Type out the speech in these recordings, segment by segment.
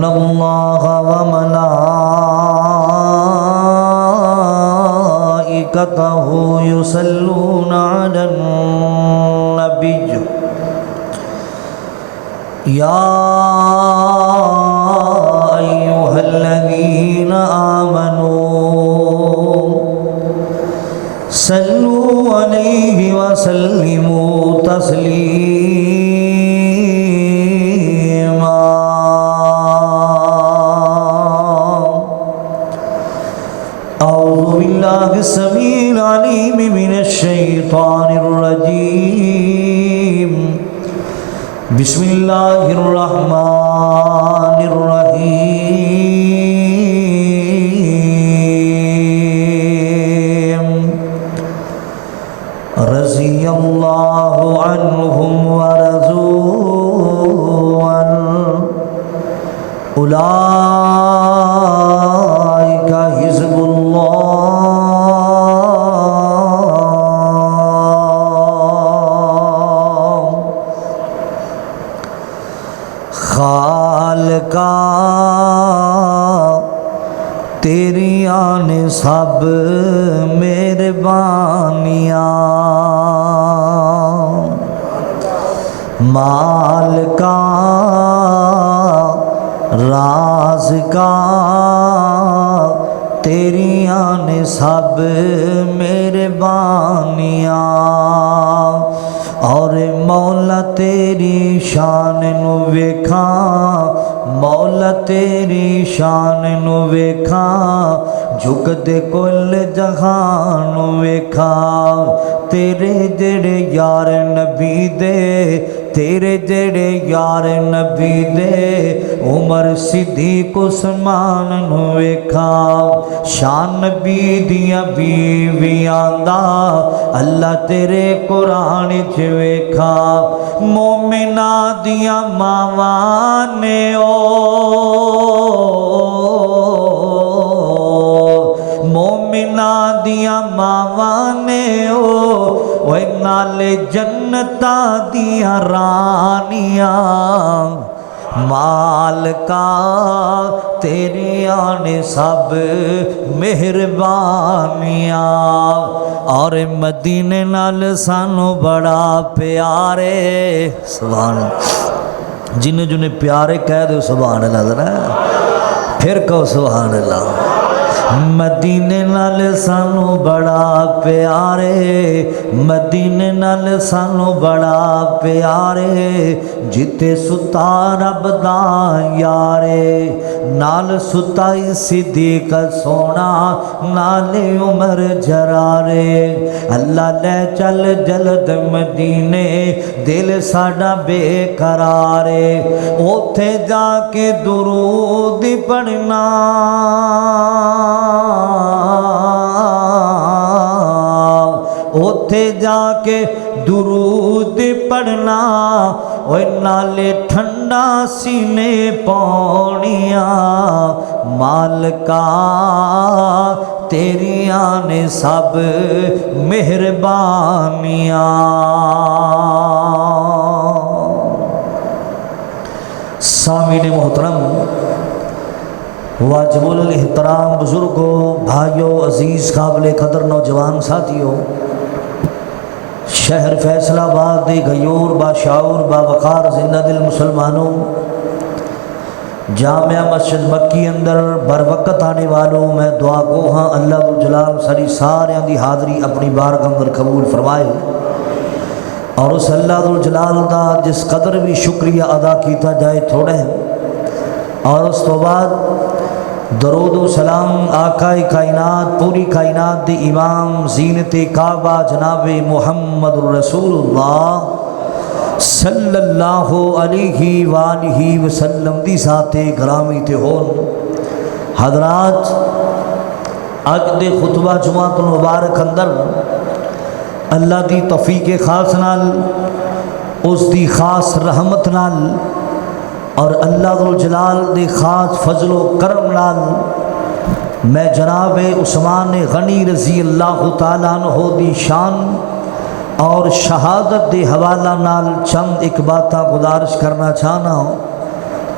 ان اللہ وملائکتہ یصلون علی النبی یا ایھا الذین آمنوا صلوا علیہ وسلموا تسلیما اعوذ باللہ السمیع العلیم من الشیطان الرجیم بسم اللہ الرحمن الرحیم رضی اللہ عنہم ورضوا عنہ اولئک حزب اللہ خالقا تیریاں نے سب مہربانیاں مالکا رازقا تیریاں نے سب مہربانیاں اور مولا تیری شان نو ویکھاں مولا تیری شان نو ویکھاں جھک دے کل جہان نو ویکھاں تیرے جڑے یار نبی دے تیرے جڑے یار نبی دے عمر صدیق عثمان نو ویکھاں شان نبی دیاں بیویاں دا اللہ تیرے قرآن چ ویکھاں مومنہ دیاں ماواں نے مومنہ دیاں ماواں نے اوے نالے جنتاں دیاں رانیاں مالکا تیریاں نے سب مہربانیاں اور مدینے نال سانو بڑا پیارے سبحان جنہیں جنہیں پیارے کہہ دو سبحان اللہ ذرا پھر کہو سبحان اللہ مدینے نال سانو بڑا پیارے مدینے نال سانو بڑا پیارے جتے ستا رب دا یارے نال ستا صدیق سونا نال عمر جرارے اللہ لے چل جلد مدینے دل ساڈا بے قرارے اوتھے جا کے درود پڑھنا اوتھے جا کے درود پڑھنا اوے نالے ٹھنڈا سینے پاؤنیاں مالکا تیریاں نے سب مہربانیاں سامعین محترم واجب الاحترام بزرگوں بھائیوں عزیز قابل قدر نوجوان ساتھیوں شہر فیصلہ آباد دے غیور باشعور باوقار زندہ دل مسلمانوں جامعہ مسجد مکی اندر بر وقت آنے والوں میں دعا گو ہاں اللہ جلال ساری سارے دی حاضری اپنی بارگاہ اندر قبول فرمائے اور اس اللہ جلال دا جس قدر بھی شکریہ ادا کیتا جائے تھوڑے اور اس تو بعد درود و سلام آقا کائنات پوری کائنات دی امام زینت کعبہ جناب محمد رسول اللہ صلی اللہ علیہ وآلہ وسلم دی ذات گرامی تے ہون حضرات اج دے خطبہ جمعہ المبارک اندر اللہ دی توفیق خاص نال اس دی خاص رحمت نال اور اللہ جلال دے خاص فضل و کرم نال میں جناب عثمان غنی رضی اللہ تعالیٰ عنہ دی شان اور شہادت دے حوالہ نال چند ایک باتاں گزارش کرنا چاہنا ہوں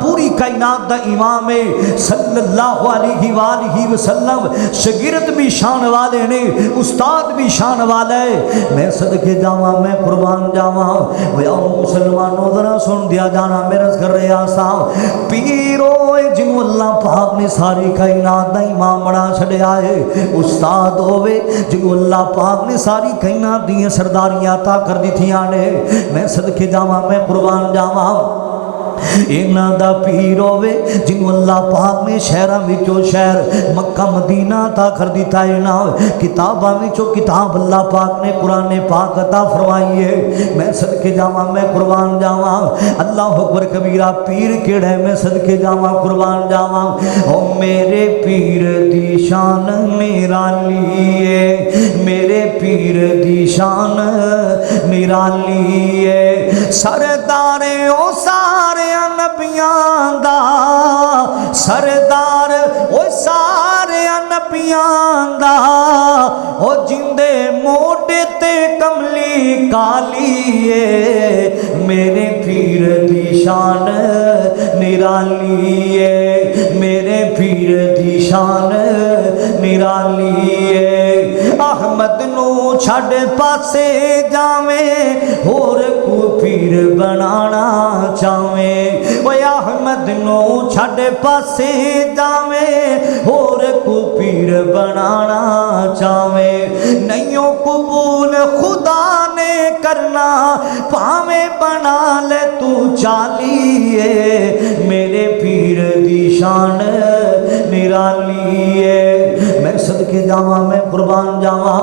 پوری کائنات دا امام ہے صلی اللہ علیہ وآلہ وسلم، شگرد بھی شان والے نے، استاد بھی شان والا ہے۔ میں صدقے جاواں، میں قربان جاواں، مسلمانوں ذرا سن دیا جانا میرا کر رہے آسا، پیرو جنہوں اللہ پاک نے ساری کائنات دا امام بنا چھڑیا ہے، استاد ہوئے جنہوں اللہ پاک نے ساری کائنات دی سرداریاں عطا کر دی تھیاں نے۔ میں صدقے جاواں، میں قربان جاواں، اینا دا پیر ہوئے جنہوں اللہ پاک نے شہرہ وچوں شہر مکہ مدینہ عطا کر دیتا ہے نا، کتاباں وچوں کتاب اللہ پاک نے قرآن پاک عطا فرمائی ہے۔ میں صدقے جاواں، میں قربان جاواں، اللہ اکبر کبیرہ، پیر کیڑا ہے، میں صدقے جاواں قربان جاواں، او میرے پیر دی شان نرالی ہے، میرے پیر دی شان نرالی ہے، سردار او سارے نبیان دا، سردار او سارے نبیان دا، او جندے موڑے تے کملی کالی ہے، میرے پیر دی شان نرالی ہے، میرے پیر دی شان نرالی ہے۔ احمد نو چھڑ پاسے جاویں اور کو پیر بنانا چاہویں، وہ احمد نو چھڑ پاسے جاویں اور کو پیر بنانا چاہویں، نئیوں قبول خدا نے کرنا پاویں بنا لے تو چالیے، میرے پیر دی شان نرالی ہے۔ میں صدقے جاواں، میں قربان جاواں،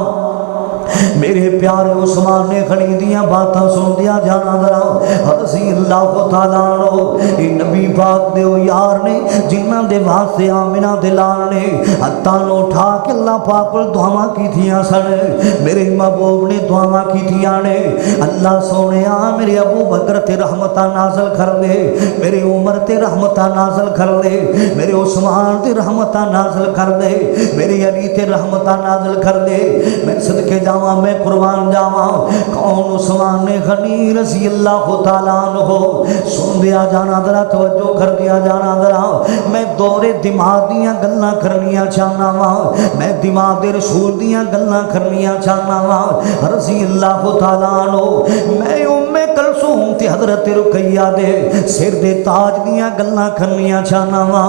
میرے پیارے عثمان نے کھڑی دیاں باتاں سن دیا جانا ذرا، رضی اللہ تعالیٰ عنہ، یہ نبی پاک دے او یار نے جنہاں دے واسطے آمنہ دلال نے ہتھاں نو اٹھا کے اللہ پاک پر دعاواں کی تھیاں سن، میرے محبوب نے دعاواں کی تھیاں نے، اللہ سونے میرے ابو بکر تے رحمتہ نازل کر دے، میرے عمر تے رحمتہ نازل کر دے، میرے عثمان تے رحمتہ نازل کر دے، میرے علی تے رحمتہ نازل کر دے۔ میں صدقے جاواں، میں قربان جاواں، کون عثمان غنی رضی اللہ تعالیٰ عنہ، سن دیا جانا ذرا، توجہ کر دیا جانا ذرا، میں دور دماغ دیاں گلاں کرنیاں چاہنا وا، میں دماغ دے رسول دیاں گلاں کرنیاں چاہنا وا، رضی اللہ تعالیٰ عنہ، میں ام کلثوم تے حضرت رقیہ دے سر دے تاج دیاں گلاں کرنیاں چاہنا وا،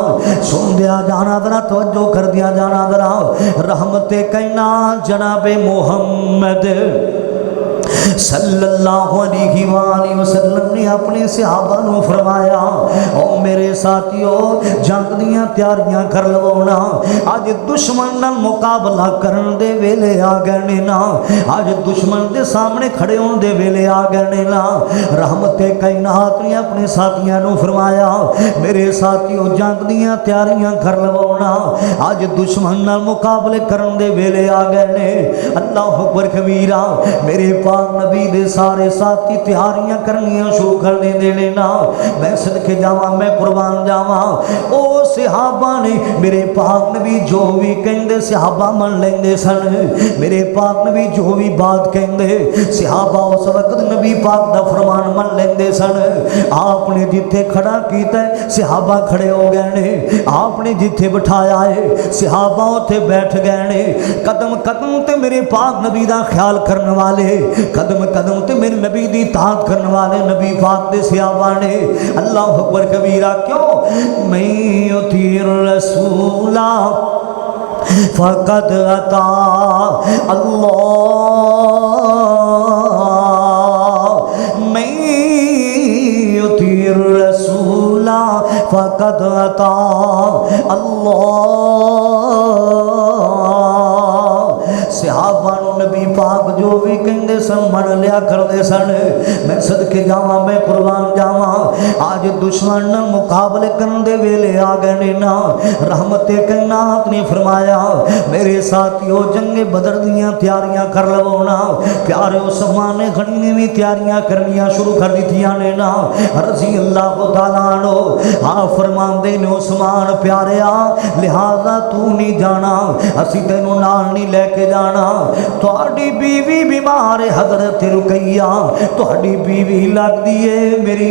سن دیا جانا ذرا، توجہ کر دیا جانا ذرا، رحمت کائنات جناب محمد صلی اللہ علیہ وآلہ وسلم نے اپنے صحابہ نو فرمایا، او میرے ساتھیو جنگ دیاں تیاریاں کر لونا، آج دشمن نال مقابلہ کرن دے ویلے آ گئے نا، آج دشمن دے سامنے کھڑے ہون دے ویلے آ گئے نا۔ رحمت کائنات نے اپنے ساتھیاں نو فرمایا، میرے ساتھیو جنگ دیاں تیاریاں کر لونا، آج دشمن نال مقابلے کرن دے ویلے آ گئے نے۔ اللہ اکبر کبیرہ، میرے پاک نبی دے سارے ساتھی تیاریاں کرنیاں شروع کر دے دینا، میں صدقے جاواں، میں قربان جاواں، او صحابہ نے میرے پاک نبی جو بھی کہندے صحابہ من لیندے سن، میرے پاک نبی جو بھی بات کہندے صحابہ اس وقت نبی پاک دا فرمان من لیندے سن۔ آپ نے جتھے کھڑا کیتا ہے صحابہ کھڑے ہو گئے نے، آپ نے جتھے بٹھایا ہے صحابہ اتھے بیٹھ گئے نے، قدم قدم تے میرے پاک نبی دا خیال کرنے والے، قدم قدم تے میرے نبی دی اطاعت کرنے والے نبی پاک دے صحابہ نے۔ اللہ اکبر کبیرہ، کیوں میں یطیع الرسول فقد اطاع اللہ، میں یطیع الرسول فقد اطاع اللہ۔ صحابہ نبی پاک جو بھی کہندے سن من لیا کردے سن۔ میں صدقے جاواں، میں قربان جاواں، آج دشمن نال مقابلے کرن دے ویلے آ گئے نے نا۔ رحمت کائنات نے فرمایا، میرے ساتھیو جنگ بدر دیاں تیاریاں کر لو نا۔ پیارے عثمان نے گھڑی نے بھی تیاریاں کرنیاں شروع کر دیتیاں نے نا، رضی اللہ تعالیٰ عنہ۔ ہاں فرمان دے نے عثمان پیاریا، لہذا تو نہیں جانا، اسی تینوں نال نہیں لے کے جانا، تو ਤੁਹਾਡੀ ਬੀਵੀ ਬਿਮਾਰ ਹੈ ਹਜ਼ਰਤ ਰੁਕਈਆ, ਤੁਹਾਡੀ ਬੀਵੀ ਲੱਗਦੀ ਏ, ਮੇਰੀ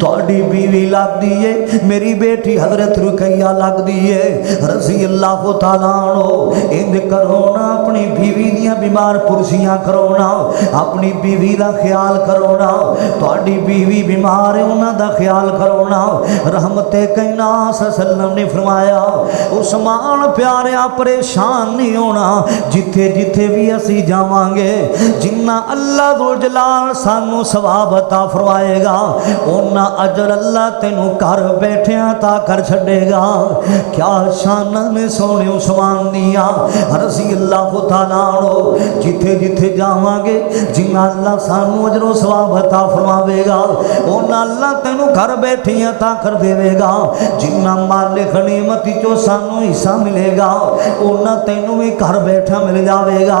ਤੁਹਾਡੀ ਬੀਵੀ ਲੱਗਦੀ ਏ, ਮੇਰੀ ਬੇਟੀ ਹਜ਼ਰਤ ਰੁਕਈਆ ਲੱਗਦੀ ਏ। ਰਜ਼ੀ ਅੱਲਾਹੁ ਤਾਲਾ ਅਨਹੁ, ਇੰਜ ਕਰੋ ਨਾ, ਆਪਣੀ ਬੀਵੀ ਦੀਆਂ ਬਿਮਾਰ ਪੁਰਸੀਆਂ ਕਰੋ ਨਾ, ਆਪਣੀ ਬੀਵੀ ਦਾ ਖਿਆਲ ਕਰੋ ਨਾ, ਤੁਹਾਡੀ ਬੀਵੀ ਬਿਮਾਰ ਹੈ ਉਹਨਾਂ ਦਾ ਖਿਆਲ ਕਰੋ ਨਾ। ਰਹਿਮਤੇ ਕਾਇਨਾਤ ਸੱਲਮ ਨੇ ਫਰਮਾਇਆ, ਉਸਮਾਨ ਪਿਆਰਿਆ ਪਰੇਸ਼ਾਨ ਨਹੀਂ ਹੋਣਾ, ਜਿੱਥੇ ਜਿੱਥੇ ਵੀ ਅਸੀਂ ਜਾਵਾਂਗੇ, ਜਿੰਨਾ ਅੱਲਾਹ ਦੁਲ ਜਲਾਲ ਸਾਨੂੰ ਸਵਾਬ ਅਤਾ ਫਰਮਾਏਗਾ, ਉਹਨਾਂ ਅਜਰ ਅੱਲਾ ਤੈਨੂੰ ਘਰ ਬੈਠਿਆਂ ਤਾਂ ਕਰ ਛੱਡੇਗਾ। ਕਿਆ ਸ਼ਾਨਾਂ ਨੇ ਸੋਹਣੇ ਉਸਮਾਨ ਦੀਆਂ, ਰਜ਼ੀ ਅੱਲਾਹੁ ਤਾਲਾ ਅਨਹੁ, ਜਿੱਥੇ ਜਿੱਥੇ ਜਾਵਾਂਗੇ, ਜਿੰਨਾ ਅੱਲਾ ਸਾਨੂੰ ਅਜਰੋ ਸਵਾਬ ਅਤਾ ਫਰਮਾਵੇਗਾ, ਉਹਨਾਂ ਅੱਲਾ ਤੈਨੂੰ ਘਰ ਬੈਠਿਆਂ ਤਾਂ ਕਰ ਦੇਵੇਗਾ। ਜਿੰਨਾ ਮਾਲ ਗਨੀਮਤ ਚੋਂ ਸਾਨੂੰ ਹਿੱਸਾ ਮਿਲੇਗਾ, ਉਹਨਾਂ ਤੈਨੂੰ ਵੀ ਘਰ ਬੈਠਾ ਮਿਲ ਜਾਵੇਗਾ।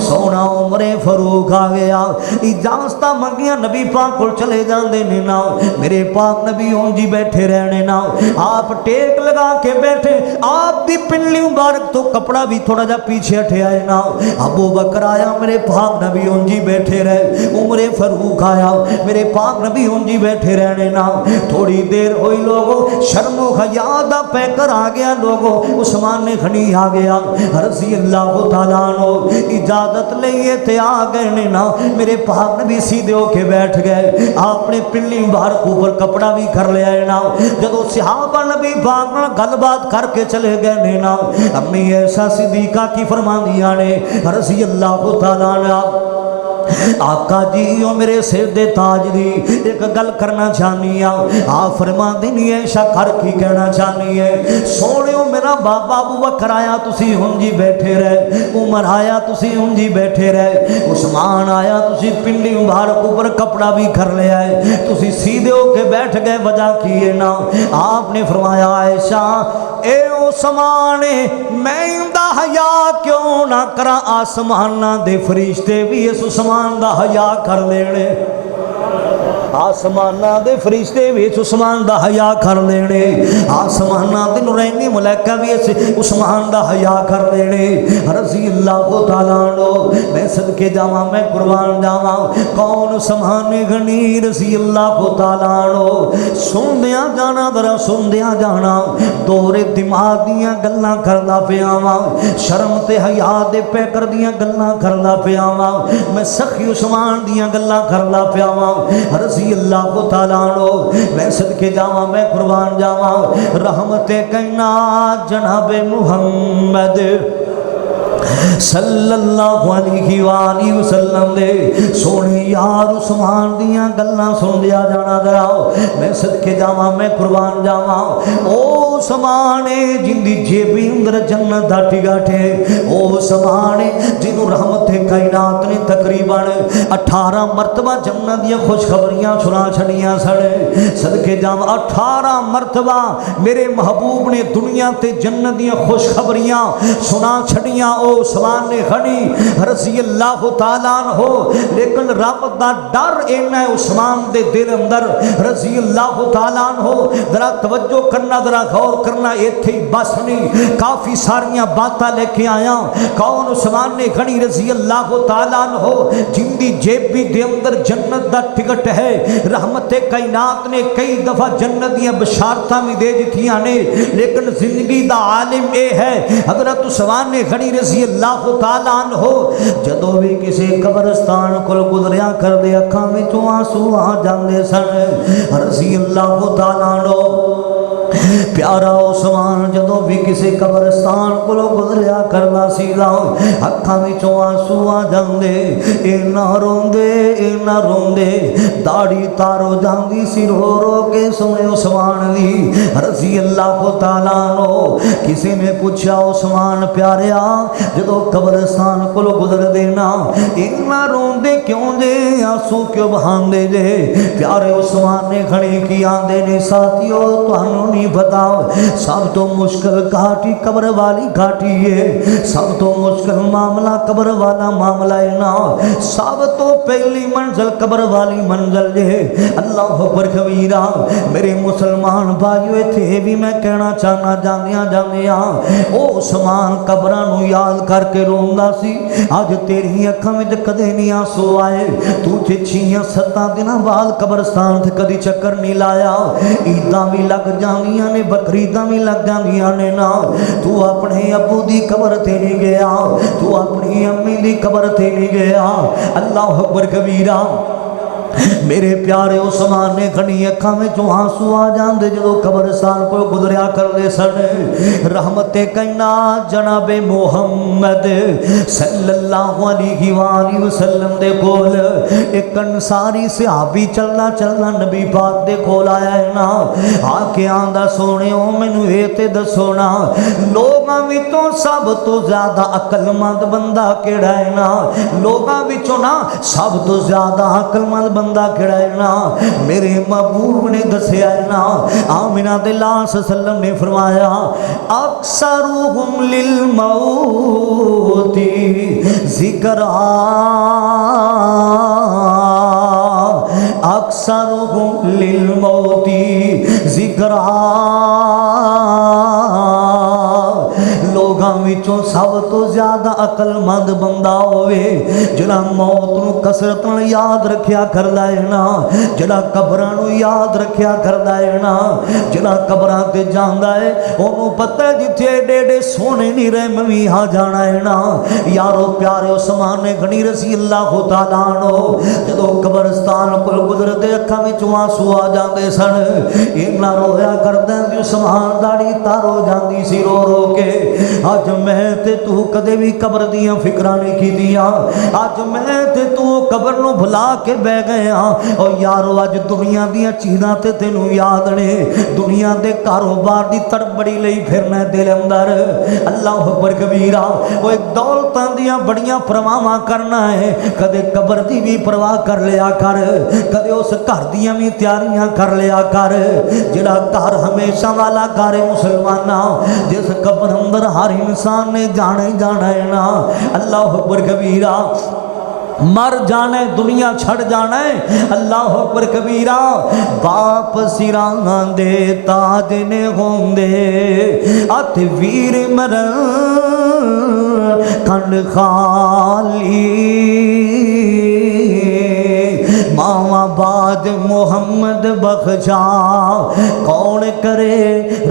سونا عمر فاروق آ گیا اجازت منگیاں نبی پاک کو چلے جاندے نے نا میرے پاک نبی ہوں جی بیٹھے رہنے نا آپ ٹیک لگا کے بیٹھے آپ دی پنڈلی مبارک تو کپڑا بھی تھوڑا جا پیچھے ہٹے آئے نا ابو بکر آیا میرے پاک نبی ہوں جی بیٹھے رہے عمر فاروق آیا میرے پاک نبی ہوں جی بیٹھے رہنے نا تھوڑی دیر ہوئی لوگوں شرم و حیا دا پیکر آ گیا لوگوں عثمان نے کھڑی آ گیا رضی اللہ تعالیٰ عنہ اجازت لئیے تھے آ گئے نا میرے پاک نبی سیدھے ہو کے بیٹھ گئے آپ نے پنڈلی مبارک اوپر کپڑا بھی کر لیا ہے نا جدو صحابہ نبی پاک نہ گل بات کر کے چلے گئے نا امی ایسا صدیقہ کی فرماندیاں نے رضی اللہ تعالیٰ عنہ آقا جی او میرے سر دے تاج دی ایک گل کرنا چاہنی آپ فرما دینی ہے شکر کی کہنا چاہنی ہے سوڑیو میرا بابا ابو بکر آیا تسی ہن جی بیٹھے رہے عمر آیا تسی ہن جی بیٹھے رہے عثمان آیا تسی پنڈلی مبارک اوپر کپڑا بھی کر لیا ہے تسی سیدھے ہو کے بیٹھ گئے وجہ کیے نا آپ نے فرمایا عائشہ اے عثمان میں اندہ حیا کیوں نہ کرا آسمانہ دے فرشتے بھی اس عثمان دا حیا کر لینے آسمانہ دے فرشتے بھی عثمان دا حیا کر لینے آسمانہ دے نورینی ملائکہ بھی عثمان دا حیا کر لینے رضی اللہ تعالیٰ عنہ میں صدقے جاواں میں قربان جاواں کون عثمان غنی رضی اللہ تعالیٰ عنہ سن دیا جانا ذرا سن دیا جانا دور دماغ دیاں گلاں کردا پیاواں شرم تے حیا دے پے کر دیاں گلاں کردا پیاواں میں سخی عثمان دیاں گلاں کردا پیاواں رضی اللہ تعالیٰ عنہ میں صدقے جاواں میں قربان جاواں رحمت کائنات جناب محمد صلی اللہ علیہ وآلہ وسلم دے سونے یار عثمان دیاں گلاں سن دیا جانا دراؤ میں صدقے جاواں میں قربان جاواں او عثمان جن دی جیبی اندر جنت دا ٹگاٹھے او عثمان جنہوں رحمت کائنات نے تقریباً 18 مرتبہ جنت دیا خوشخبریاں سنا چھڑیاں سڑے صدقے جاواں 18 مرتبہ میرے محبوب نے دنیا تے جنت دیا خوشخبریاں سنا چھڑیاں او عثمان نے کھڑی رضی اللہ تعالیٰ عنہ لیکن رب دا ڈر اینا ہے عثمان دے دل اندر رضی اللہ تعالیٰ عنہ ذرا توجہ کرنا ذرا غور کرنا ایتھے بس نہیں کافی ساریاں باتاں لے کے آیا کون عثمان نے کھڑی رضی اللہ تعالیٰ عنہ جن دی جیب بھی دے اندر جنت دا ٹکٹ ہے رحمت کائنات نے کئی دفعہ جنت دیا بشارتاں بھی دے دیتیاں نے لیکن زندگی دا عالم اے ہے حضرت عثمان نے کھڑی رضی اللہ تعالیٰ عنہ جدو بھی کسی قبرستان کو گزریا کر دے اکھاں وچوں آنسو آ جاندے سن رضی اللہ تعالیٰ عنہ پیارا عثمان جدو بھی کسی قبرستان کو گزریا کرنا سیدھا اکھاں وچوں آنسو آ جاندے اے نہ روندے داڑھی تارو جاندی سی رو رو کے سنے عثمان دی رضی اللہ تعالیٰ عنہ کسی نے پوچھا عثمان پیاریا جدو قبرستان کو گزر دینا اے نہ روندے کیوں دے آنسو کیوں بہاندے دے پیارے عثمان نے کھڑی کی آندے نے ساتھیو تانوں نہیں بتاؤ سب تو مشکل گھاٹی قبر والی گھاٹی ہے سب تو مشکل معاملہ قبر والا معاملہ ہے نا سب تو پہلی منزل قبر والی منزل ہے اللہ اکبر کبیرہ میرے مسلمان بھائیو تھے بھی میں کہنا چاہنا جاندیاں او عثمان قبراں نو یاد کر کے روندا سی اج تیری اکھاں وچ کدے نہیں آنسو آئے تو تے 6-7 دناں بعد قبرستان تے کدی چکر نہیں لایا عیداں بھی لگ جاندیاں نے بقریداں بھی لگ جاندیاں نے نا تو اپنے ابو دی قبر تے نہیں گیا تو اپنی امی دی قبر تے نہیں گیا اللہ اکبر کبیرہ میرے پیارے عثمان نے کھڑی اکھاں وچوں آنسو آ جاندے جدوں قبرستان کو گزریا کردے سن رحمت کائنات جناب محمد صلی اللہ علیہ وآلہ وسلم دے کول ایک انصاری صحابی چلنا نبی پاک دے کول آیا ہے نا آ کے آندا سونےو مینوں اے تے دسو نا لوگاں وچوں سب تو زیادہ عقل مند بندہ کیڑا ہے نا لوگاں وچوں نا سب تو زیادہ عقل مند بندہ کھڑا ہے نا میرے محبوب نے دسیا ہے نا آمینہ دلال صلی اللہ علیہ وسلم نے فرمایا اکثرهم للموت ذکر اکثرهم للموت ذکر لوگاں وچوں سب تو زیادہ عقل مند بندہ ہوئے جڑا موت نو کثرت نال یاد رکھیا کردا ہے نا، جڑا قبراں نو یاد رکھیا کردا ہے نا، جڑا قبراں تے جاندا ہے اونوں پتہ ہے جتھے ایڈے ایڈے سونے نہیں رہے میں بھی آ جانا ہے نا۔ یارو پیارے عثمان غنی رضی اللہ تعالیٰ عنہ جدوں قبرستان کول گزرتے اکھاں وچوں آنسو آ جاندے سن، اینا رویا کردا کہ عثمان داڑھی تار ہو جاندی سی رو رو کے۔ آج میں تے تو کدے بھی قبر دیاں فکراں نہیں کیتیاں، آج میں تے تو قبر نو بھلا کے بہ گئے ہاں۔ اور یارو اج دنیا دیاں چیزاں تے تینوں یاد نے، دنیا دے کاروبار دی تڑبڑی لئی پھرنا دل اندر، اللہ اکبر کبیرہ، وہ ایک دولتاں دیاں بڑیاں پرواہاں کرنا ہے، کدے قبر دی بھی پرواہ کر لیا کر، کدے اس گھر دیاں بھی تیاریاں کر لیا کر، جڑا گھر ہمیشہ والا گھر مسلماناں، جس قبر اندر ہر انسان نے جانے جانا ہے نا، اللہ اکبر کبیرہ، مر جانا ہے دنیا چھڑ جانا ہے، اللہ اکبر کبیرہ۔ باپ سراں دے تاج نے ہوندے ات ویر مرن کنڈ خالی، ماما بعد محمد بخشا کون کرے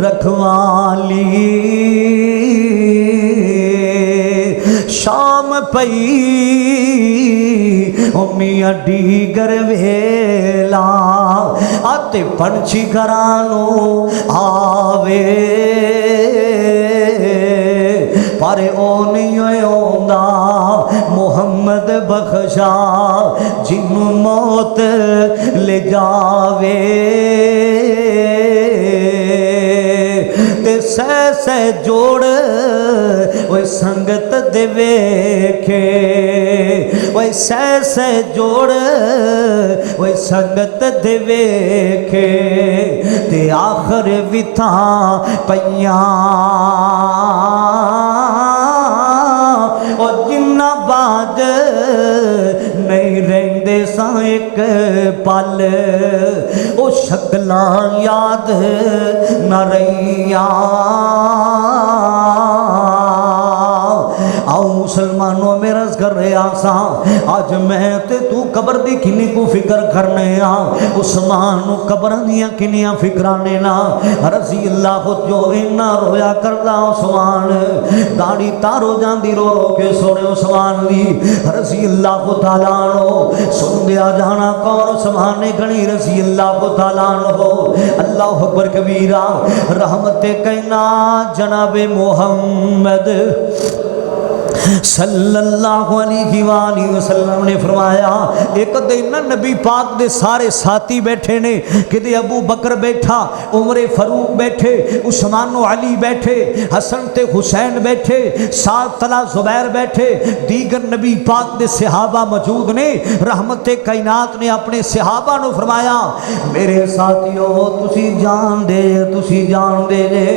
رکھوالی، شام پئی میاں ڈیگر ویلا آتے پنچھی گھرانو آوے، پر او نہیں ہوندہ محمد بخشا جن موت لے جاوے، تے سہ سہ جوڑ وہ سنگت دے ویکھے، وہ سہ سہ جوڑ وہ سنگت دے ویکھے، تے آخر وتھاں پیاں اور جنہ بعد نہیں رہندے سا ایک پل، او شکلاں یاد نہ رہیاں۔ آؤ مسلمانوں میں رض کر رہے آساں، آج میں تے تو قبر دی کنی کو فکر کرنے آں، عثمان نو قبر دیاں کنیاں فکرانے نا، رضی اللہ جو اینا رویا کردہ عثمان، داڑھی تارو جاندی رو رو کے سونے عثمان دی، رضی اللہ تعالیٰ عنہ، سن دیا جانا کون عثمان غنی رضی اللہ تعالیٰ عنہ، اللہ اکبر کبیرہ، رحمت کائنات جناب محمد صلی اللہ علیہ وآلہ وسلم نے فرمایا، ایک دن نبی پاک دے سارے ساتھی بیٹھے نے، کدے ابو بکر بیٹھا، عمر فاروق بیٹھے، عثمان و علی بیٹھے، حسن تے حسین بیٹھے، سعد طلحہ زبیر بیٹھے، دیگر نبی پاک دے صحابہ موجود نے۔ رحمت کائنات نے اپنے صحابہ نو فرمایا، میرے ساتھیو تسی جان دے جے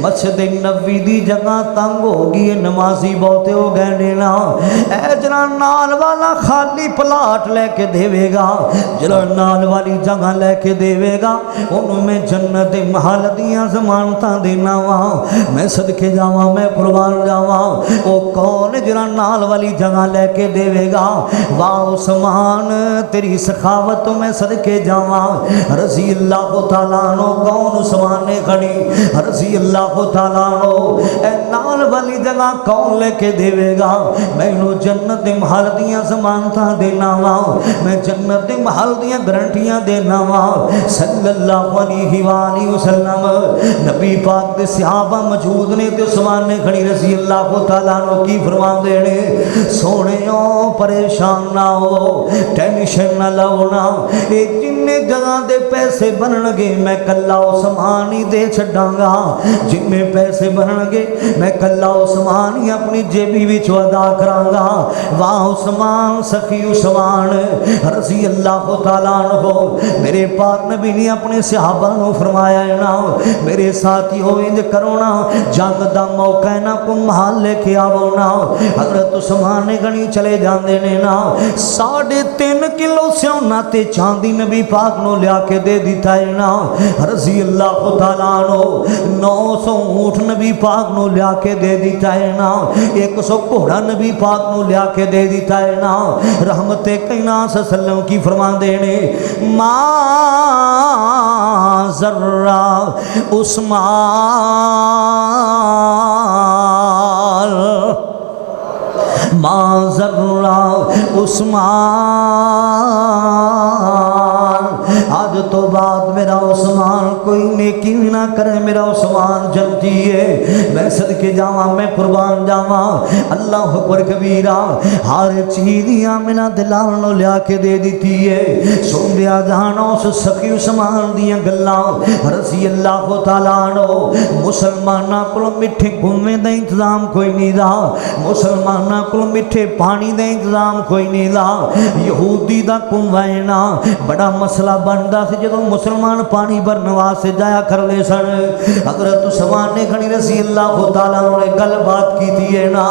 مسجد نبوی دی جگہ تنگ ہوگی، نمازی بہتے ہو گئے نینا، اے جنا نال والا خالی پلاٹ لے کے دے گا، جنا نال والی جگہ لے کے دے گا، انہوں میں جنت محل دیاں زمانتاں دینا وہاں، میں صدقے جاواں، میں قربان جاواں، او کون جنا نال والی جگہ لے کے دے گا، واہ عثمان تیری سخاوت میں صدقے جاواں، رضی اللہ تعالیٰ عنہ، کون عثمان غنی رضی اللہ تعالیٰ عنہ، اے نال والی جگہ کون لے کے دے گا، میں انہوں جنت محل دیاں زمانتاں دینا وا، میں جنت محل دیاں گرنٹیاں دینا وا، صلی اللہ علیہ وآلہ وسلم۔ نبی پاک دے صحابہ موجود نے تے عثمان غنی رضی اللہ تعالیٰ عنہ کی فرما دینے، سونےوں پریشان نہ ہو ٹینشن نہ لو نا اے جننے جگہ دے پیسے بنن گے میں کلا عثمان ہی دے چھڈاں گا جننے پیسے بنن گے میں کلا عثمان ہی اپنی جیبی وچ ادا کراں گا واہ عثمان سخی عثمان رضی اللہ تعالیٰ عنہ میرے پاک نبی نے اپنے صحابہ نو فرمایا ہے نا میرے ساتھی ہو انج کرو نا جنگ دا موقع ہے نا کو محل لے کے آو نا حضرت عثمان نے گنی چلے جاندے نے نا 3.5 کلو سونا تے چاندی نبی پاک نو لیا کے دے دیتا ہے نا رضی اللہ تعالیٰ عنہ 900 اونٹ نبی پاک نو لیا کے دے دیتا ہے نا 100 گھوڑا نبی پاک نو لیا کے dے دیتا ہے نا رحمت کائنات صلی اللہ علیہ وسلم کی فرمان دینے ما ذرہ عثمان ما ذرہ عثمان آج تو بعد میرا عثمان کوئی نیکی نہ کرے میرا عثمان جنتی ہے میں صدقے جاواں میں قربان جاواں اللہ اکبر کبیرہ ہر چیز آمنہ دلال نو لیا کے دے دیتی ہے سن دیا جانا اس سخی عثمان دیا گلاں رضی اللہ تعالیٰ عنہ مسلمانہ کو مٹھے گھومے دا انتظام کوئی نہیں رہا مسلمانہ کو مٹھے پانی دا انتظام کوئی نہیں رہا یہودی دا کنوائنا بڑا مسئلہ بندہ سے جدو مسلمان پانی برنوا سے جایا کر لے سن حضرت عثمان نے گھنی رضی اللہ تعالیٰ نے گل بات کی تھی ہے نا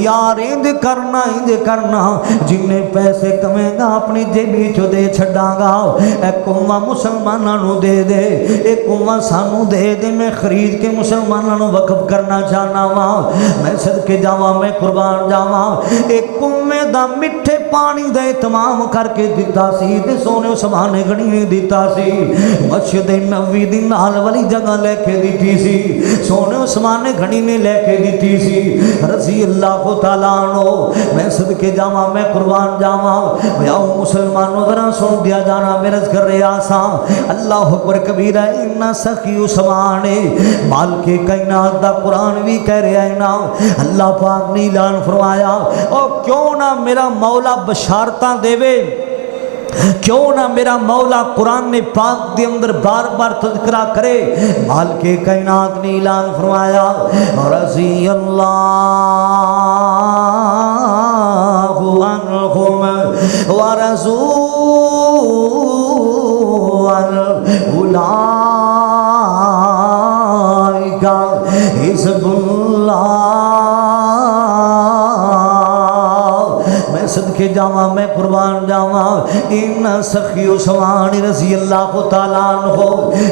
یار اند کرنا جنہیں پیسے کمیں گا اپنی جیبی چو دے چھڑاں گا ایک قومہ مسلمانوں دے دے ایک قومہ سانوں دے دے میں خرید کے مسلمانوں وقف کرنا چاہنا ہوا میں صدقے جاواں میں قربان جاواں ایک قومے دا مٹھے پانی دا اہتمام کر کے دیتا سی دے سونے عثمان نے گھنی نہیں دیتا سی مسجد نبوی دی نال والی جگہ لے کے دیتی سی سونے عثمان نے گھنی نے لے کے دیتی سی رضی اللہ تعالیٰ عنہ میں صدقے جاواں میں قربان جاواں یا مسلمانوں ذرا سن دیا جانا میرز کر رہا سا اللہ اکبر کبیرہ انہا سخی عثمان مال کے کائنات دا قرآن بھی کہہ رہا ہے نا اللہ پاک نے اعلان فرمایا اور کیوں نہ میرا مولا بشارتاں دے وے کیوں نہ میرا مولا قرآن نے پاک دے اندر بار بار تذکرہ کرے مال کے کائنات نے اعلان فرمایا رضی اللہ عنہم ورضوا اولئک حزب اللہ صدقے جاواں میں قربان جاواں ان سخی عثمان رضی اللہ تعالیٰ عنہ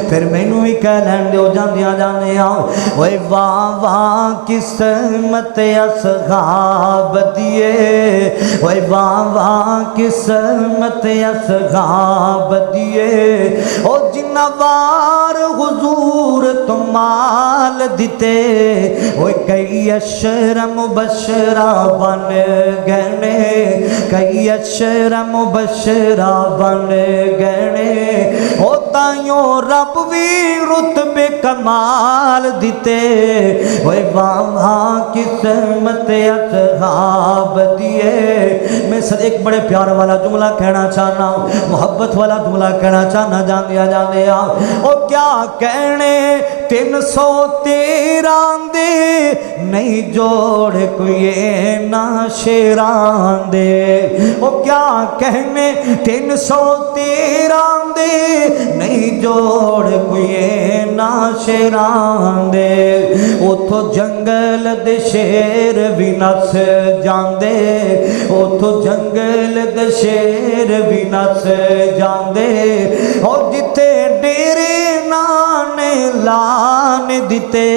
پھر مینوں بھی کہہ لین دیو جاندیاں جاندیاں اوے واہ واہ قسمت اصحاب دیے اوے واہ واہ قسمت اصحاب دیے او جنہ وار حضور تم مال دیتے اوے کئی اشر مبشرہ بن گئے کئی اشر مبشرہ بن گئے ہوتایوں رب بھی رتبے کمال دیتے وے واہ قسمت اصحاب دیے میں سر ایک بڑے پیار والا جملہ کہنا چاہنا محبت والا جملہ کہنا چاہنا جان دیا او کیا کہنے 313 دے نہیں جوڑ کوئی نا شیران دے او کیا کہنے 313 دے نہیں جوڑ کوئی نا شیران دے او تو جنگل دے شیر بھی نس جاندے او تو جنگل دے شیر بھی نس جاندے او جتے ڈیرے نانے لان دیتے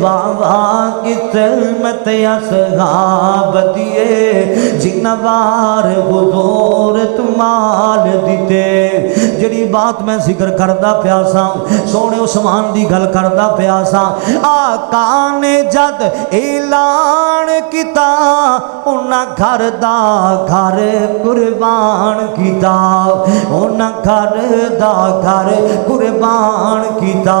واہ واہ قسمت اصحاب دیے جنہ وار حضور تمال دیتے جڑی بات میں ذکر کردہ پیاسا سونے عثمان دی گل کردہ پیاسا آقا نے جد اعلان کیتا انہاں گھر دا گھر قربان کیتا انہاں گھر دا گھر قربان کیتا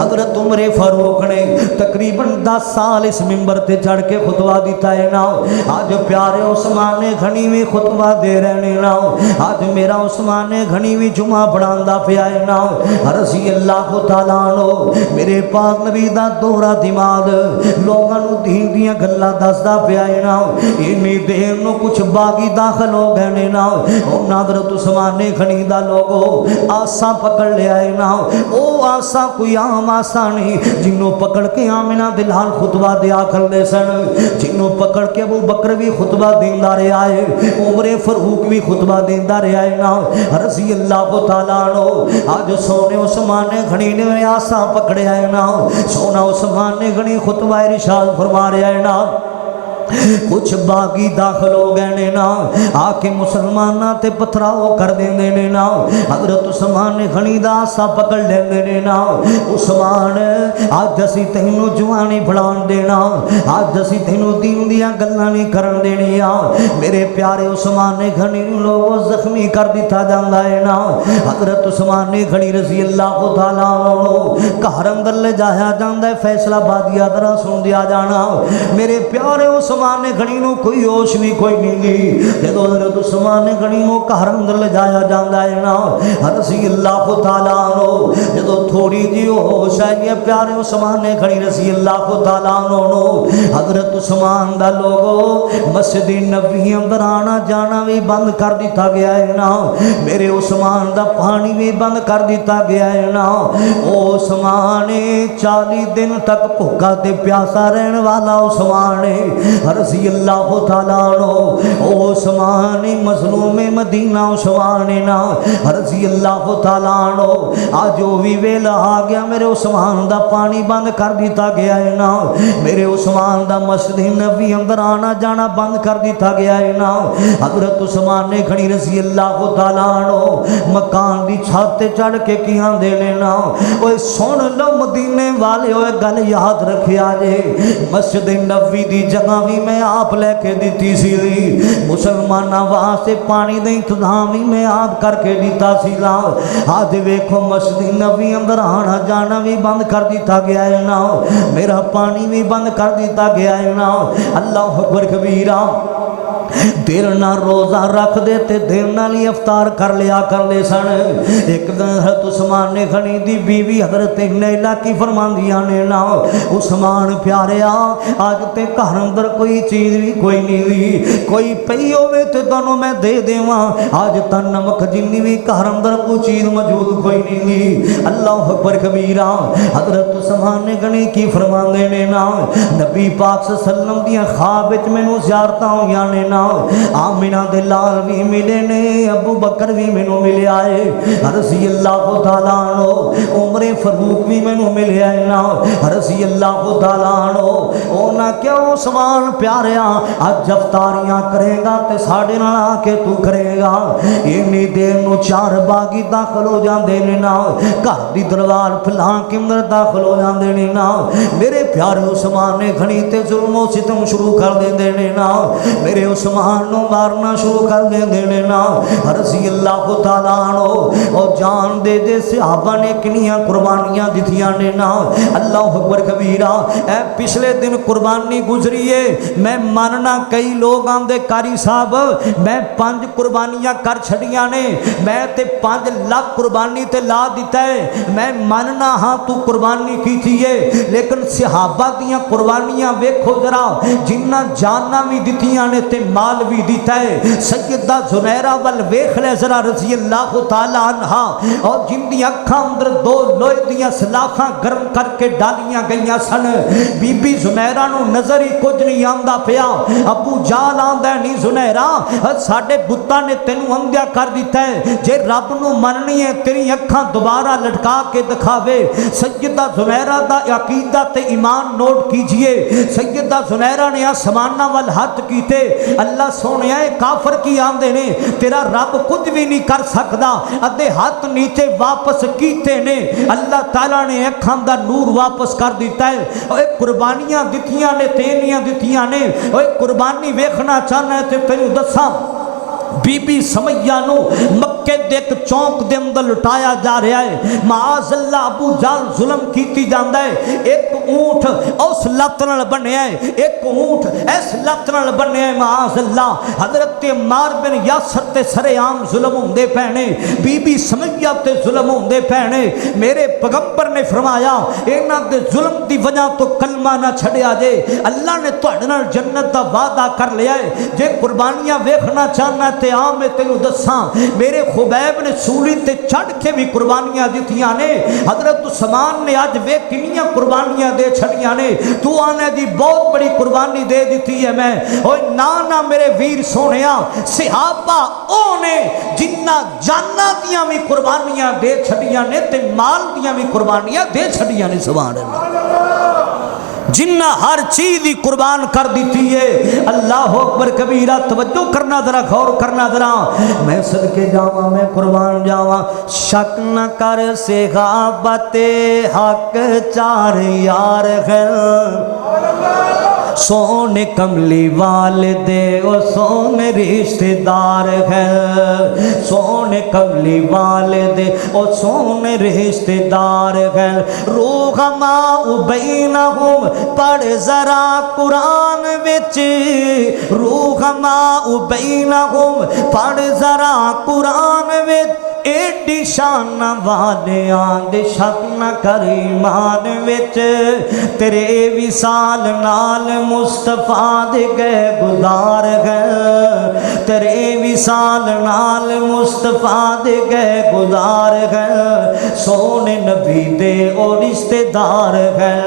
حضرت عمر فاروق نے تقریباً 10 سال اس ممبر تے چڑھ کے خطبہ دیتا ہے نا. آج پیارے عثمان غنی بھی خطبہ دے رہے نا. آج میرا عثمان غنی بھی جمعہ پڑھاندا پیا ہے نا. رضی اللہ تعالیٰ عنہ میرے پاک نبی دا دورہ دماغ لوگاں نو دین دیاں گلاں دسدا پیا ہے نا. اینی دیر نو کچھ باغی داخل ہو گئے نے نا. انہاں حضرت عثمان غنی دا لوگو آسا پکڑ لیا ہے نا. او آسا کوئی عام آسا نہیں جنوں پکڑ کے آمنہ دلال خطبہ دیا کھلے سن, جنوں پکڑ کے ابو بکر بھی خطبہ دیندہ رہا ہے, عمر فاروق بھی خطبہ دیندہ رہا ہے نا. رضی اللہ تعالیٰ عنہ آج سونے عثمان غنی نے آسا پکڑے آئے نا. سونا عثمان غنی خطبہ ارشاد فرما رہا ہے نا. کچھ باغی داخل ہو گئے نے نا, آکے مسلمانہ تے پتھراؤ کر دیں نے نا. حضرت عثمان غنی دا آسا پکڑ لیں نے نا. عثمان آج اسی تینوں جوانی پڑھان دینا, آج اسی تینوں دین دیا گلہ نہیں کرن دینیا. میرے پیارے عثمان غنی لوگوں زخمی کر دیتا جاندہ ہے نا. حضرت عثمان غنی رضی اللہ تعالیٰ عنہ کہر اندر لے جایا جاندہ ہے, فیصلہ بادیا درہ سن دیا جانا. میرے پیارے عثمان غنی نو کوئی ہوش نہیں کوئی نہیں دی. جدو حضرت عثمان غنی نو کہر اندر لے جایا جاندہ ہے نا. رضی اللہ تعالیٰ عنہ جدو تھوڑی جی ہوش ہے پیارے عثمان غنی رضی اللہ تعالیٰ عنہ حضرت عثمان دا لوگو مسجد نبوی اندر آنا جانا بھی بند کر دیتا گیا ہے نا. میرے عثمان دا پانی بھی بند کر دیتا گیا ہے نا. عثمان 40 دن تک بھوکا تے پیاسا رہنے والا عثمان رضی اللہ تعالیٰ عنہ عثمان مظلوم مدینہ عثمان نا رضی اللہ تعالیٰ عنہ آج وہ بھی ویلا آ گیا. میرے عثمان دا پانی بند کر دیتا گیا ہے نا. میرے عثمان دا مسجد نبی اندر آنا جانا بند کر دیتا گیا ہے نا. حضرت عثمان غنی رضی اللہ تعالیٰ عنہ مکان دی چھت چڑھ کے کیاں دینے نا. اوے سن لو مدینے والے ہوئے گل یاد رکھیا جے, مسجد نبوی دی جگہ بھی میں آپ لے کے دیتی سی, مسلمانہ واسطے پانی دے انتظام بھی میں آپ کر کے دیتا سی. آج ویکھو مسجد نبوی اندر آنا جانا بھی بند کر دیتا گیا ہے نا. میرا پانی بھی بند کر دیتا گیا ہے نا. اللہ اکبر کبیرہ. دیر نہ روزہ رکھ دیتے, دیر نہ لی افطار کر لیا کر لے سن. ایک دن حضرت عثمان غنی دی بیوی حضرت نیلہ کی فرماندیاں نے نا, عثمان پیاریا آج تے گھر اندر کوئی چیز بھی کوئی نہیں دی, کوئی پئی ہوئے تے دونوں میں دے دیواں. آج تا نمک جنی بھی گھر اندر کوئی چیز موجود کوئی نہیں دی. اللہ اکبر کبیرہ. حضرت عثمان غنی کی فرماندے نے نا, نبی پاک صلی اللہ علیہ وسلم دیاں خواب وچ مینوں زیارتاں ہویاں نے نا. آمنہ دلال بھی ملے نے, ابو بکر بھی مینوں ملے آئے رضی اللہ تعالیٰ عنہ, عمر فاروق بھی مینوں ملے آئے نا رضی اللہ تعالیٰ عنہ. اونا کیا عثمان پیاریا آج افطاریاں کرے گا تے ساڑھے نال آ کے تو کرے گا. اینی دیر نو 4 باغی داخل ہو جاندے نے نا, گھر دی دروار پھلاں کے اندر داخل ہو جاندے نے نا. میرے پیارے عثمان غنی تے ظلم و ستم شروع کر دیندے نے نا. میرے عثمان نو مارنا شروع کر دیندے نے نا رضی اللہ تعالیٰ عنہ. اور جان دے دے صحابہ نے کنیاں قربانیاں دتیاں نے نا. اللہ اکبر کبیرہ. اے پچھلے دن قربانی گزریے, میں ماننا کئی لوگ آندے کاری صاحب میں 5 قربانیاں کر چھڑیاں نے, میں تے 5 لاکھ قربانی تے لا دیتا ہے. میں ماننا ہاں تو قربانی کی تھی ہے, لیکن صحابہ دیاں قربانیاں ویکھو ذرا, جنہ جاننا بھی دتیاں نے تے مال بھی دیتا ہے. سیدہ زنیرہ ول ویکھ لے ذرا رضی اللہ تعالیٰ عنہ, اور جن دی اکھاں اندر 2 لوہے دیاں سلاخاں گرم کر کے ڈالیاں گئیاں سن. بی بی زنیرہ نو نظر ہی کچھ نہیں آندا پیا. ابو جال آندا نہیں زنیرہ ساڈے بتاں نے تینوں اندھیا کر دیتا ہے, جے رب نو مننی ہے تیری اکھاں دوبارہ لٹکا کے دکھاوے. سیدہ زنیرہ دا عقیدہ تے ایمان نوٹ کیجئے. سیدہ زنیرہ نے آسمانہ وال ہاتھ کیتے, اللہ سونے آئے کافر کی آندے نے تیرا رب کچھ بھی نہیں کر سکدا, ادھے ہاتھ نیچے واپس کیتے نے. اللہ تعالیٰ نے اکھاں دا نور واپس کر دیتا ہے. اوے قربانیاں دتیاں نے تینیاں دتیاں نے, اوے قربانی ویکھنا چاہنا ہے تے تینوں دساں بی بی سمیہ نو مکے دے ایک چونک دے اندر لٹایا جا رہا ہے، معاذ اللہ ابو جہل ظلم کیتی جاندا ہے، ایک اونٹ اس لت نال بنیا ہے، ایک اونٹ اس لت نال بنیا ہے، معاذ اللہ حضرت عمار بن یاسر تے سرے عام ظلم ہوندے پینے، بی بی سمیہ تے ظلم ہوندے پینے، میرے پیغمبر نے فرمایا انہاں دے ظلم دی وجہ تو کلمہ نہ چھڑیا جے، اللہ نے تہاڈے نال جنت دا وعدہ کر لیا ہے، جے قربانیاں ویکھنا چاہنا تے آ میں تینوں دساں، میرے خبیب نے سولی تے چڑھ کے بھی قربانیاں دتیاں نے، حضرت عثمان نے اج ویکھ کنیاں قربانیاں دے چھڑیاں نے، تو آنے دی بہت بڑی قربانی دے دیتی ہے میں، اوے نانا میرے ویر سونیا، صحابہ او نے جنہ جاناں دیاں بھی قربانیاں دے چھڑیاں نے تے مال دیاں بھی قربانیاں دے چھڑیاں نے، سبحان اللہ، جنہ ہر چیز ہی قربان کر دیتی ہے، اللہ اکبر کبیرہ، توجہ کرنا ذرا، غور کرنا ذرا، میں صدقے جاواں میں قربان جاواں، شک نہ کر صحابت حق چار یار ہے، سونے کملی والدے و سونے رشتہ دار ہے، سونے کملی والدے و سونے رشتہ دار ہے، روحما بینہم پڑھ ذرا قرآن وچ، روحما بینہم پڑھ ذرا قرآن وچ، ایڈی شان والیاں دے شک نہ کر ایمان وچ، تیرے وصال نال مصطفیٰ دے گئے گزار ہے، تیرے وصال نال مصطفیٰ دے گئے گزار ہے، سونے نبی دے او رشتہ دار ہے،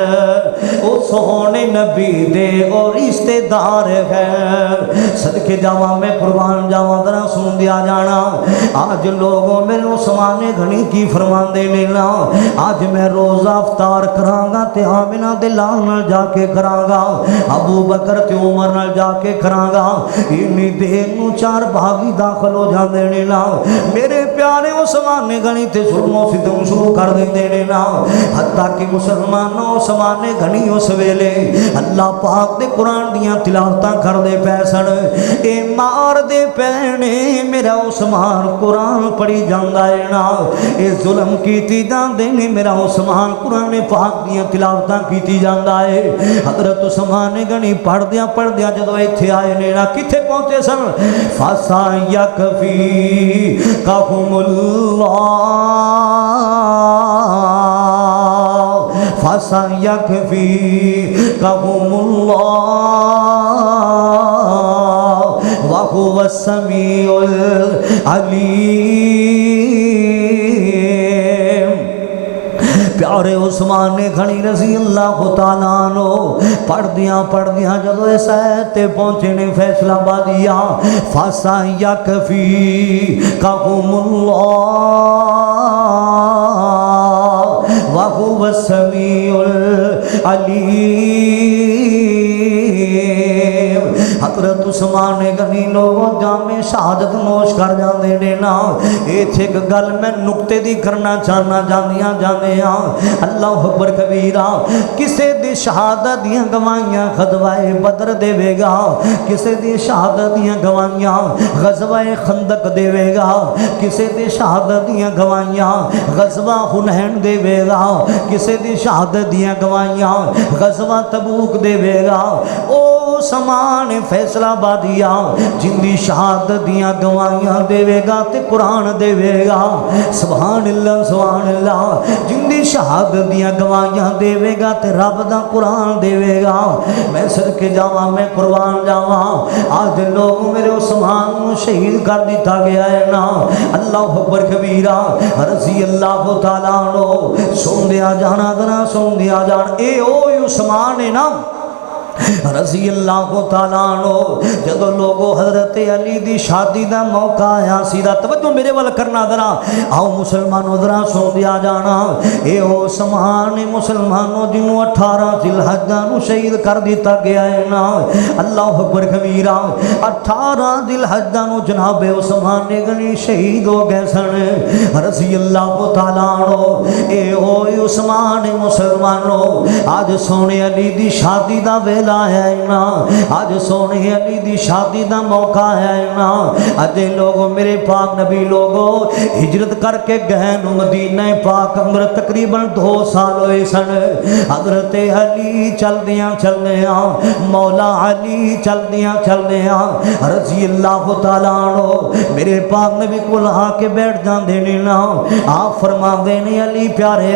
او سونے نبی دے او رشتہ دار ہے، صدقے جاواں میں قربان جاواں، ذرا سن دیا جانا، آج لوگوں میرے عثمان گھنی کی فرمان دے لینا، آج میں روزہ افطار کرانگا تے آمینہ دے لال نال جا کے کرانگا، ابو بکر تے عمر نال جا کے کرانگا، انہی دیر نو چار بھاگی داخل ہو جان دے لینا، میرے پیارے عثمان گھنی تے ظلم و ستم شروع کر دے لینا، حتیٰ کہ مسلمانوں عثمان گھنی اس ویلے اللہ پاک دے قرآن دیاں تلاوتاں کر دے پیسن، اے مار دے پینے میرا عثمان قرآن پڑھی جاندہ ہے نا، اے ظلم کیتی جاندے نے میرا عثمان قرآن پاک دیاں تلاوتاں کیتی جاندہ ہے، حضرت عثمان گھنی پڑھ دیا جدو ایتھے آئے نے نا، کتھے پہنچے سن، فَسَا يَكْفِي كَهُمُ اللَّهُ فَسَا يَكْفِي كَهُمُ اللَّهُ وَهُوَ السَّمِيعُ الْعَلِيمُ، پیارے عثمان گھنی رضی اللہ تعالیٰ عنہ پڑھ دیاں جدو اس آیت تے پہنچے نے فیصلہ بادیا، فَسَا يَكْفِيكَهُمُ اللَّهُ وَهُوَ السَّمِيعُ الْعَلِيمُ، حضرت عثمان گھنی لوگوں جامع شہادت نوش کر جاندے نے نا، ایتھے ایک گل میں نقطے دی کرنا چاہنا جاندیاں اللہ اکبر کبیرہ، کسے دی شہادت دیاں گوائیاں غزوہ بدر دے گا، کسے دی شہادت دیاں گوائیاں غزوہ خندق دے گا، کسے دی شہادت دیاں گوائیاں غزوہ حنین دے گا، کسے دی شہادت دیاں گوائیاں غزوہ تبوک دے گا، او سامان فیصلہ بادیا جن دی شہادت دیاں گوائیاں دے گا تے قرآن دے گا، سبحان اللہ سبحان اللہ، جن دی شہادت دیاں گوائیاں دے گا تے رب دا قرآن دے گا، میں صدقے جاواں میں قربان جاواں، آج لوگ میرے عثمان کو شہید کر دیتا گیا ہے نا، اللہ اکبر کبیرہ رضی اللہ تعالیٰ عنہ، سن دیا جانا ذرا سن دیا جانا، اے او عثمان ہے نا رضی اللہ تعالیٰ عنہ، جدو لوگوں حضرت علی دی شادی دا موقع آیا سیدھا توجہ میرے وال کرنا ذرا، آؤ مسلمانوں ذرا سن دیا جانا، اے او سمان مسلمانوں جنہوں 18 ذی الحجہ نو شہید کر دیتا گیا ہے نا، اللہ اکبر کبیرہ، 18 ذی الحجہ نو جناب عثمان غنی شہید ہو گئے سن رضی اللہ تعالیٰ عنہ، اے او عثمان مسلمانوں، آج سونے علی دی شادی دا ویلا ہے نا، آج سونے علی دی شادی دا موقع فرمایا ہے نا اجے لوگوں میرے پاک نبی لوگوں ہجرت کر کے گئے نو مدینہ پاک اندر تقریباً 2 سال ہوئے سن حضرت علی چل دیاں مولا علی چل دیاں رضی اللہ تعالیٰ عنہ میرے پاک نبی کو آ کے بیٹھ جاندے نے نا آپ فرماندے نے علی پیارے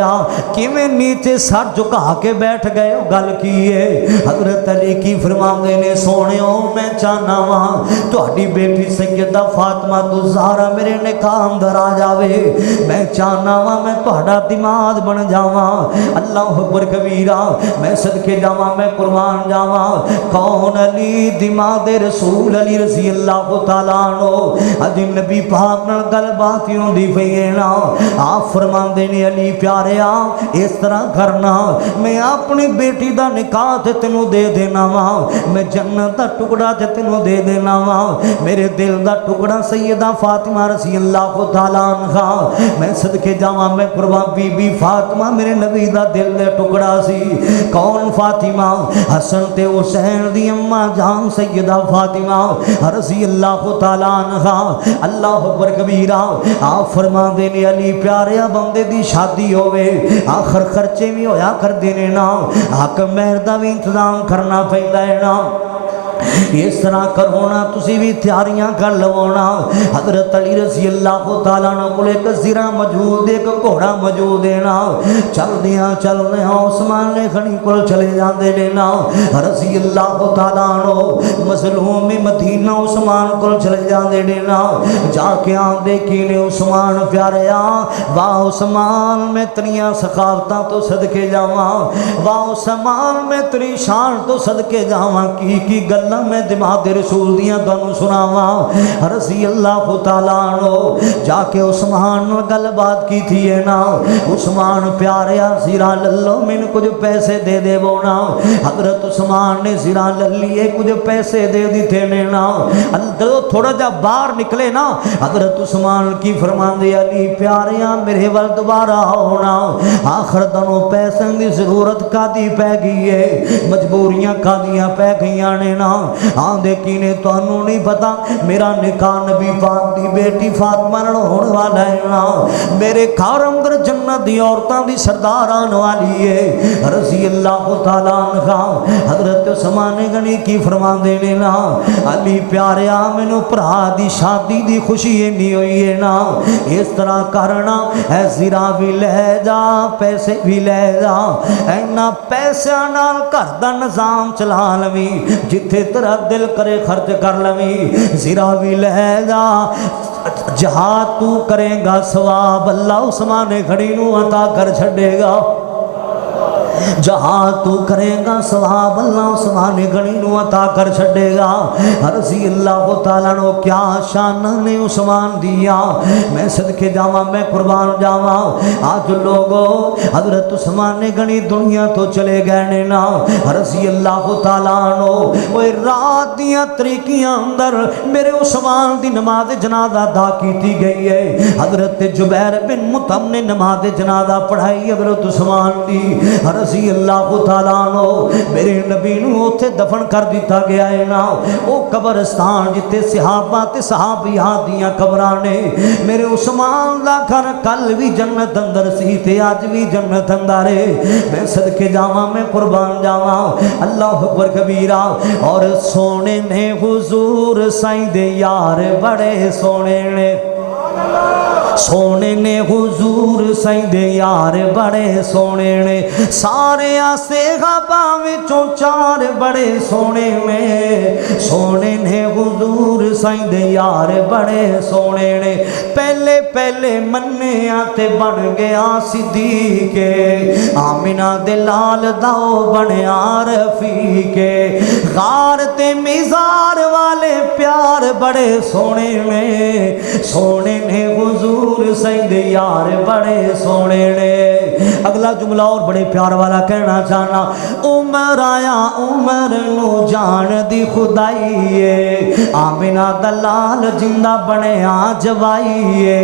کیویں نیچے سر جھکا کے بیٹھ گئے ہو گل کی ہے حضرت علی کی فرماندے نے سونےو میں چاہنا وا تہاڈی بیٹی سیدہ فاطمہ الزہرا میرے نکاح اندر آ جاوے میں چاہنا وا میں تہاڈا دماد بن جاواں اللہ اکبر کبیرہ میں صدقے جاواں میں قربان جاواں کون علی دماد رسول علی رضی اللہ تعالیٰ عنہ اج نبی پاک نال گل بات ہوندی پئی ہے نا آپ فرماندے نے علی پیاریا اس طرح کرنا میں اپنی بیٹی دا نکاح تے تینوں دے دینا وا میں جنت دا ٹکڑا تے تینوں دے دینا وا میرے دل دا ٹکڑا سیدہ فاطمہ رضی اللہ تعالیٰ عنہا میں صدقے جاواں میں قربان بی بی فاطمہ میرے نبی دا دل دے ٹکڑا سی کون فاطمہ حسن تے حسین دی اماں جان سیدہ فاطمہ رضی اللہ تعالیٰ عنہا اللہ اکبر کبیرہ آپ فرما دینے علی پیارے بندے دی شادی ہوئے آخر خرچے بھی ہویا کر دینے نا حق مہر دا بھی انتظام کرنا پہلا ہے نا اس طرح کرونا تسی بھی تیاریاں کر لونا حضرت علی رضی اللہ تعالیٰ عنہ کو ایک زیرہ موجود ایک گھوڑا موجود دینا چل دیاں عثمان نے کھڑی کل چلے جاندے لینا رضی اللہ تعالیٰ عنہ مظلوم مدینہ عثمان کل چلے جاندے لینا جا کے آن دیکھی نے عثمان پیاریا واہ عثمان میں تریاں ثقافتاں تو صدقے جاواں واہ عثمان میں تری شان تو صدقے جاواں کی گل میں دماغ رسول دیاں دونوں سناواں رضی اللہ تعالیٰ عنہ جا کے عثمان گل بات کی تھی ہے نا عثمان پیاریا زیرہ للو من کچھ پیسے دے دے بونا حضرت عثمان نے زیرہ للیے کچھ پیسے دے دی تھے نا تھوڑا جا باہر نکلے نا حضرت عثمان کی فرمان دے علی پیاریا میرے ول دوبارہ ہونا آخر دنوں پیسے دی ضرورت کا دی پہ گئی ہے مجبوریاں کا دیا پہ گئیاں نے نا دیکھی نے تو انہوں نہیں پتا میرا نکاح نبی پاک دی بیٹی فاطمہ نال ہونے والا ہے نا میرے گھر اندر جنت دی عورتاں دی سردار آنے والی ہے رضی اللہ تعالیٰ عنہ حضرت عثمان غنی کی فرمان دینے نا علی پیاریا مینوں بھرا دی شادی دی خوشی نہیں ہوئی ہے نا اس طرح کرنا اے زیرہ بھی لے جا پیسے بھی لے جا اینا پیسے نال گھر دا نظام چلا لویں جتھے تیرا دل کرے خرچ کر لویں زیرہ بھی لے جا جہاں تو کرے گا ثواب اللہ عثمان کھڑی نو عطا کر چھڑے گا جہاں تو کرے گا ثواب اللہ عثمان گھڑی نو عطا کر چھڑے گا رضی اللہ تعالیٰ نو کیا شان نے عثمان دیا میں صدقے جاواں میں قربان جاواں آج لوگوں حضرت عثمان گھڑی دنیا تو چلے گئے نے نا رضی اللہ تعالیٰ نو وہ رات دیا طریقیاں اندر میرے عثمان دی نماز جنازہ ادا کی گئی ہے حضرت جبیر بن مطعم نے نماز جنازہ پڑھائی حضرت عثمان دی رضی اللہ تعالیٰ عنہ میرے نبی نو اتھے دفن کر دیتا گیا ہے نا او قبرستان جتے صحابہ تے صحابیہ دیاں قبرانے میرے عثمان دا گھر کل بھی جنت اندر سی تے آج بھی جنت اندر ہے میں صدقے جاواں میں قربان جاواں اللہ اکبر کبیرہ اور سونے نے حضور سائیں دے یار بڑے سونے نے سونے نے حضور سائیں دے یار بڑے سونے نے سارے آسے غاباں وچوں چار بڑے سونے نے سونے نے حضور سائیں دے یار بڑے سونے نے پہلے پہلے مننے آتے بن گیا صدیق آمینہ دے لال داؤ بنیا رفیق غار تے میزار والے پیار بڑے سونے نے حضور سید یار بڑے سونے نے اگلا جملہ اور بڑے پیار والا کہنا چاہنا عمر آیا عمر نو جان دی خدائیے آمینہ دلال جندہ بنے آج بائیے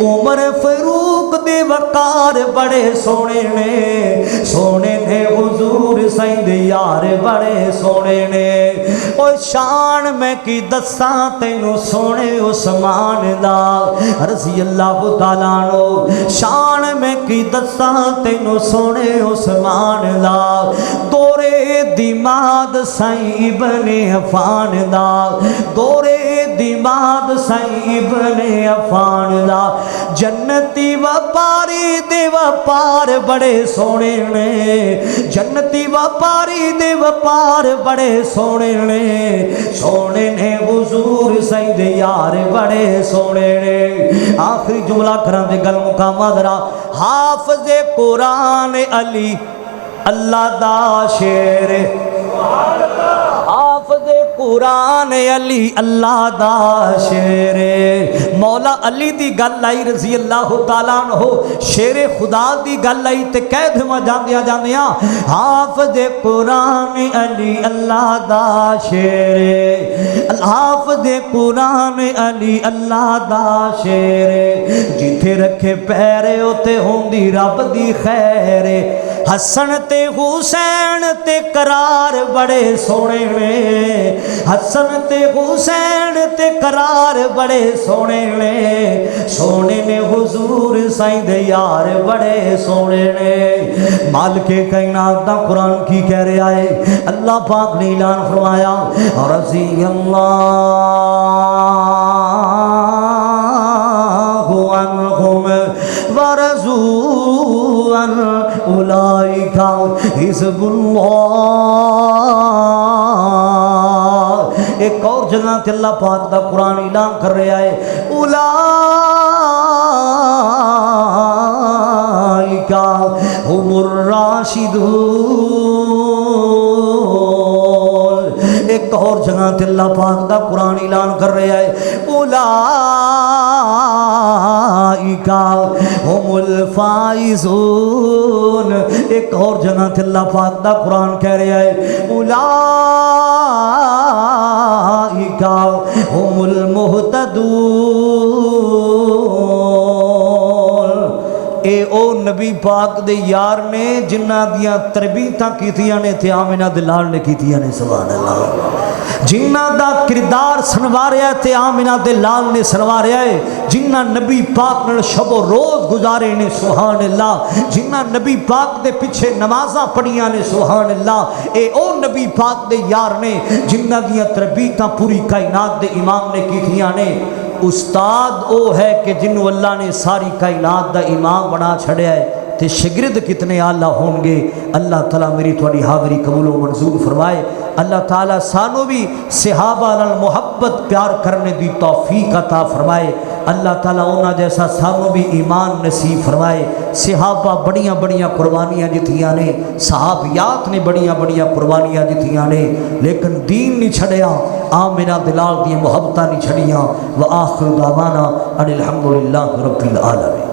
عمر فاروق دے وقار بڑے سونے نے حضور سائیں دے یار بڑے سونے نے او شان میں کی دساں تینوں سونے عثمان دا رضی اللہ تعالیٰ عنہ شان میں کی دساں تینوں سونے عثمان دا دورے دیماد سائیں ابن عفان دا دورے دیماد سائیں ابن عفان دا جنتی وپاری دے وپار بڑے سونے نے جنتی وپاری دے وپار بڑے سونے نے حضور سائیں دے یار بڑے سونے نے آخری جملہ کران دے گل مقامہ درا حافظ قرآن علی اللہ دا شیر حافظ قرآن علی اللہ دا شیر مولا علی دی گل آئی رضی اللہ تعالیٰ عنہ شیر خدا دی گل آئی تے قید میں جاندیاں حافظ قرآن علی اللہ دا شیر حافظ قرآن علی اللہ دا شیر جیتے رکھے پیرے ہوتے ہوں دی رب دی خیر حسن تے حسین تے قرار بڑے سونے نے حسن تے حسین تے قرار بڑے سونے نے حضور سائیں دے یار بڑے سونے نے مالک کائنات دا قرآن کی کہہ رہا ہے اللہ پاک نے اعلان فرمایا رضی اللہ عنہم ورضوا عنہ اولئک حزب اللہ ایک اور جگہ تے اللہ پاک دا قرآن اعلان کر رہا ہے اولئک هم الراشدون ایک اور جگہ تے اللہ پاک دا قرآن اعلان کر رہا ہے اولئک هم الفائزون ایک اور جگہ تے اللہ پاک دا قرآن کہہ رہا ہے اولئک هم المہتدون اے او نبی پاک دے یار نے جنہ دیاں تربیتاں کیتیاں نے تے آمنہ دلال نے کیتیاں نے سبحان اللہ جنہ دا کردار سنواریا ہے تے آمنہ دلال نے سنواریا ہے جنہ نبی پاک نے شب و روز گزارے نے سبحان اللہ جنہ نبی پاک دے پیچھے نمازاں پڑھیاں نے سبحان اللہ اے او نبی پاک دے یار نے جنہ دیاں تربیتاں پوری کائنات دے امام نے کیتیاں نے استاد او ہے کہ جنہوں اللہ نے ساری کائنات دا امام بنا چھڑیا ہے تے شگرد کتنے اعلیٰ ہوں گے اللہ تعالیٰ میری تھوڑی حاضری قبول و منظور فرمائے اللہ تعالیٰ سانو بھی صحابہ نال محبت پیار کرنے دی توفیق عطا فرمائے اللہ تعالیٰ اونا جیسا سانو بھی ایمان نصیب فرمائے صحابہ بڑیاں بڑیاں قربانیاں جتیاں نے صحابیات نے بڑیاں بڑیاں قربانیاں جتیاں نے لیکن دین نہیں چھڑیا آمنہ دلال دی محبتہ نہیں چھڑیاں وآخر دعوانا ان الحمدللہ رب العالمین